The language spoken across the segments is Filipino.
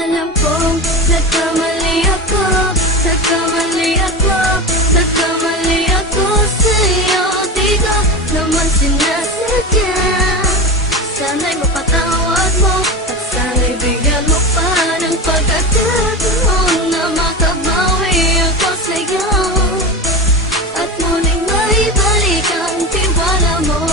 Alam kong nagkamali ako, nagkamali ako, nagkamali ako sa'yo. Di ko naman sinasadya. Sana'y mapatawad mo at sana'y bigyan mo pa ng pagkakataon na makabawi ako sa'yo at muling maibalik ang tiwala mo.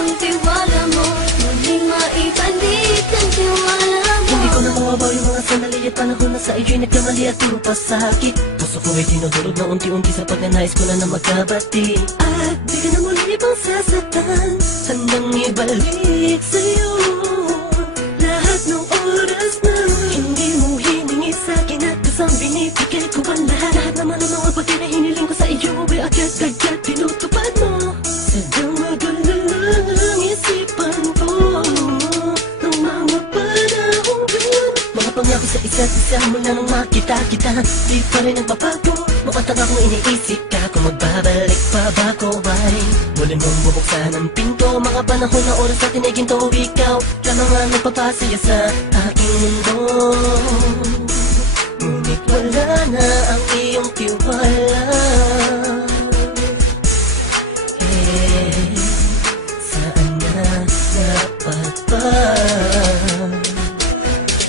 Ang tiwala mo, muling maibalik ang tiwala mo. Hindi ko na mababaw yung mga sandali at panahon na sa iyo'y nagkamali at puro pasakit. Puso ko ay tinutulog na unti-unti sa pagnanais ko na magkabati. At di ka na muli pang sasaktan, handang ibalik sa'yo lahat ng oras na hindi mo hiningi sa'kin at kusang binibigay ko ang lahat. Lahat naman ng mga bagay na hiniling ko sa iyo ay agad-agad tinutupad mo. Sadyang magulo lang isipan ko ng mga panahong yun. Mga pangako sa isa't isa mula nung makita kita, di pa rin nagbabago. Mukhang tanga kung iniisip ka kung magbabalik pa ba ko ay muli mong bubuksan ang pinto. Mga panahon na oras natin ay ginto, ikaw lamang ang nagpapasaya sa aking mundo. Ngunit wala na ang iyong tiwala. Saan na dapat ba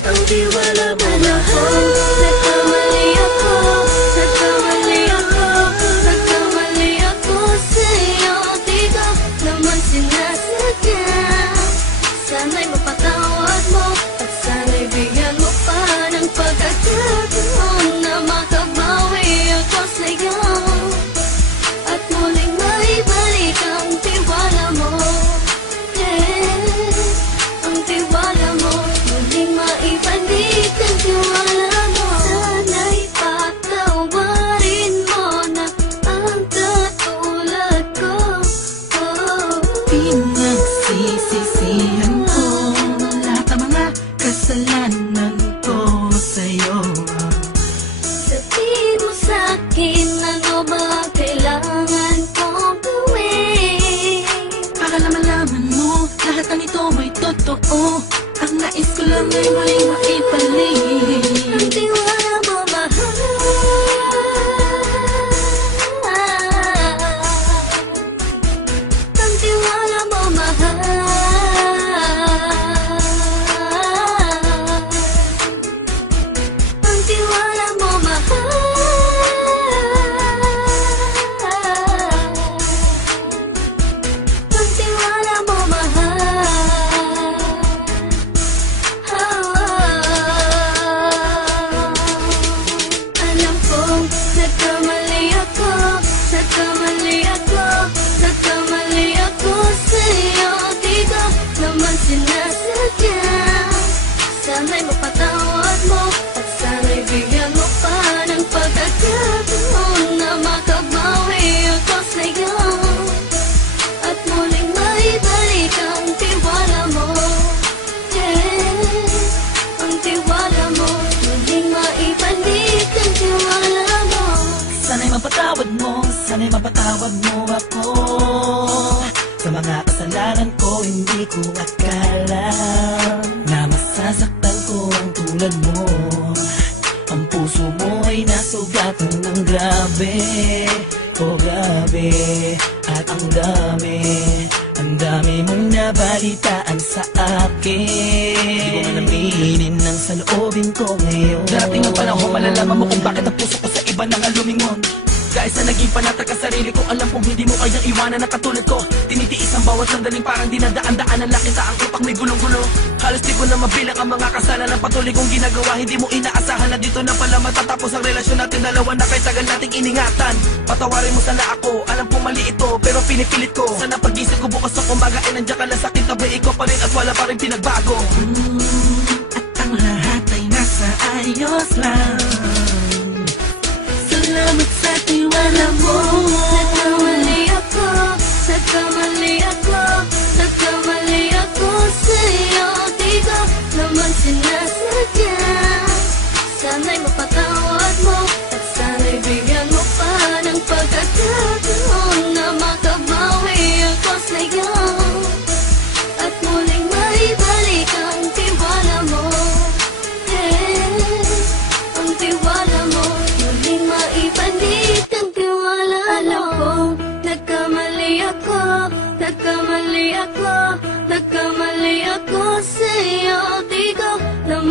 ang tiwala mo? Nagkamali ako, nagkamali ako, nagkamali ako sa'yo. Di ko naman sinasadya. Sana'y mapatawad mo at sana'y bigyan mo pa ng pagkakataon na makabawi ako sa'yo at muling maibalik ang tiwala mo. Ang tiwala mo, muling maibalik ang tiwala mo. Sana'y patawarin mo na ang katulad ko. Pinagsisisihan ko lahat ng mga kasalanan ko sa'yo. Sabihin mo sa'kin ano ba ang kailangan kong gawin Para malaman mo lahat ng ito ay totoo. Ang nais ko lang ay muling maibalik ang tiwala mo, mahal. Ang tiwala mo, mahal. Ang tiwala mo, mahal. Ang tiwala mo, mahal. Alam kong nagkamali ako, nagkamali ako, nagkamali ako sa'yo. Di ko naman sinasadya. Sana'y mapatawad mo at sana'y bigyan mo pa ng pagkakataon na makabawi ako sa'yo at muling maibalik ang tiwala mo. Ang tiwala mo, muling maibalik ang tiwala mo. Sana'y mapatawad mo, sana'y mapatawad mo ako sa mga kasalanan ko. Hindi ko akala na masasaktan ko ang tulad mo. Ang puso mo ay nasugatan ng grabe, oh grabe. At ang dami mong nabalitaan sa akin. Di ko man aminin ang saloobin ko ngayon. Darating ang panahon, malalaman mo kung bakit ang puso ko sa iba nang lumingon. Dahil sa naging panatag ka sarili ko, alam kong hindi mo kayang iwanan na katulad ko. Tinitiis ang bawat sandaling parang dinadaan-daan ang lakita ang utak may gulong-gulo. Halos di ko na mabilang ang mga kasalanan patuloy kong ginagawa. Hindi mo inaasahan na dito na pala matatapos ang relasyon natin dalawa na kahit tagal nating iningatan. Patawarin mo sana ako, alam kong mali ito pero pinipilit ko. Sana pag-isip ko bukas o kumbaga ay nandiyan ka lang sa akin, tabi ikaw pa rin at wala pa rin pinagbago. At ang lahat ay nasa ayos lang. Salamat sa tiwala mo. Nagkamali ako, nagkamali ako, nagkamali ako sa'yo. Di ko naman sinasadya. Sana'y mapatawad mo at sana'y bigyan mo pa ng pagkakataon na makabawi ako sa'yo at muling maibalik ang tiwala nagkamali ako sa'yo. Di ko naman